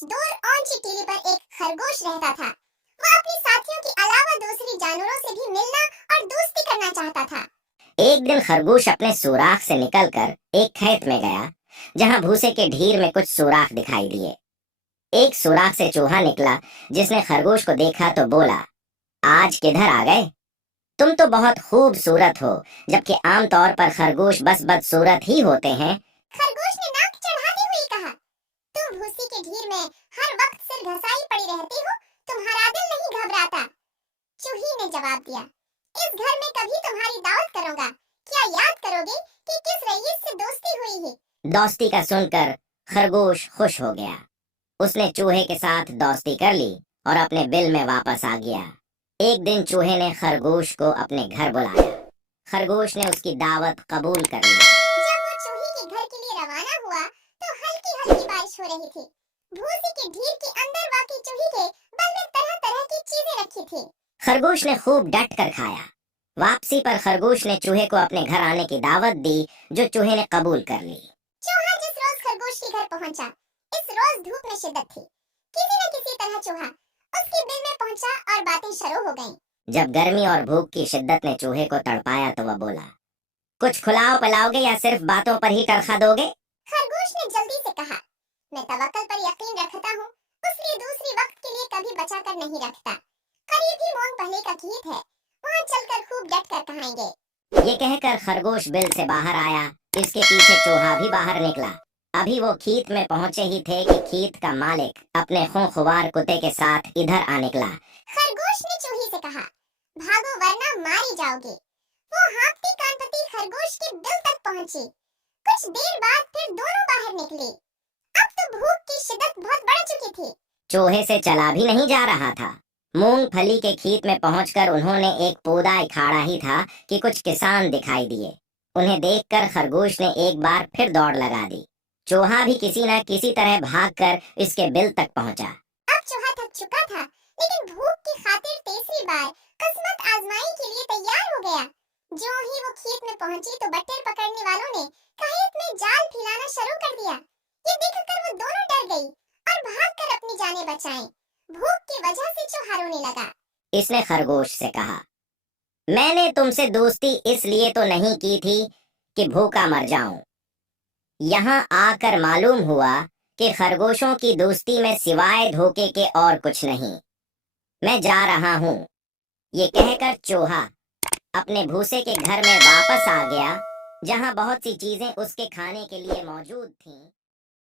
कुछ दूर ऊंची टीली पर एक खरगोश रहता था। वो अपने साथियों के अलावा दूसरे जानवरों से भी मिलना और दोस्ती करना चाहता था। एक दिन खरगोश अपने सुराख से निकलकर एक खेत में गया, जहां भूसे के ढीर में कुछ सुराख दिखाई दिए। एक सुराख से चूहा निकला, जिसने खरगोश को देखा तो बोला, आज किधर आ गए? तुम तो बहुत खूबसूरत हो, जबकि आमतौर पर खरगोश बस बदसूरत ही होते हैं। खरगोश ने नाक चढ़ाते हुए कहा, तुम भूसी के ढीर में हर वक्त सिर घसाई पड़ी रहती हो, तुम्हारा दिल नहीं घबराता। चूही ने जवाब दिया, इस घर में कभी तुम्हारी दावत करूंगा, क्या याद करोगे कि किस रईस से दोस्ती हुई है? दोस्ती का सुनकर खरगोश खुश हो गया। उसने चूहे के साथ दोस्ती कर ली और अपने बिल में वापस आ गया। एक दिन चूहे ने खरगोश को अपने घर बुलाया। खरगोश ने उसकी दावत कबूल कर ली। जब वो चूहे के घर के लिए रवाना हुआ तो हल्की हल्की बारिश हो रही थी। भूसी के ढीर के अंदर वाकई चूहे के बल में तरह तरह की चीजें रखी थी। खरगोश ने खूब डट कर खाया। वापसी पर खरगोश ने चूहे को अपने घर आने की दावत दी, जो चूहे ने कबूल कर ली। चूहा जिस रोज खरगोश के घर पहुंचा, इस रोज धूप में शिद्दत थी। किसी न किसी तरह चूहा उसके बिल में पहुंचा और बातें शुरू हो गईं। जब गर्मी और भूख की शिद्दत ने चूहे को तड़पाया तो वह बोला, कुछ खिलाओ पिलाओगे या सिर्फ बातों पर ही तड़खा दोगे? खरगोश ने जल्दी से कहा, मैं तवक्कल पर यकीन रखता हूँ, उसलिए दूसरी वक्त के लिए कभी बचा कर नहीं रखता। करीब ही मोंग पहले का खेत है, वहाँ चलकर खूब डट कर कहाएंगे। ये कहकर खरगोश बिल से बाहर आया। इसके पीछे चूहा भी बाहर निकला। अभी वो खेत में पहुंचे ही थे कि खेत का मालिक अपने खूंखार कुत्ते के साथ इधर आ निकला। खरगोश ने चूहे से कहा, भागो वरना मारे जाओगे। वो हाँफती कांपती खरगोश के बिल तक पहुंची। कुछ देर बाद फिर दोनों बाहर निकले। अब तो भूख की शिद्दत बहुत बढ़ चुकी थी। चूहे से चला भी नहीं जा रहा था। मूंगफली के खेत में पहुंचकर उन्होंने एक पौधा उखाड़ा ही था कि कुछ किसान दिखाई दिए। उन्हें देखकर खरगोश ने एक बार फिर दौड़ लगा दी। चूहा भी किसी न किसी तरह भागकर इसके बिल तक पहुंचा। अब चूहा थक चुका था, लेकिन भूख की खातिर तीसरी बार किस्मत आजमाई के लिए तैयार हो गया। जो ही वो खेत में पहुंची तो बटेर पकड़ने वालों ने खेत में जाल फैलाना शुरू कर दिया। ये देखकर वो दोनों डर गई और भागकर अपनी जानें बचाई। भूख की वजह से चूहा रोने लगा। इसने खरगोश से कहा, मैंने तुमसे दोस्ती इसलिए तो नहीं की थी कि भूखा मर जाऊं। यहाँ आकर मालूम हुआ कि खरगोशों की दोस्ती में सिवाय धोखे के और कुछ नहीं। मैं जा रहा हूँ। ये कहकर चूहा अपने भूसे के घर में वापस आ गया, जहाँ बहुत सी चीजें उसके खाने के लिए मौजूद थीं।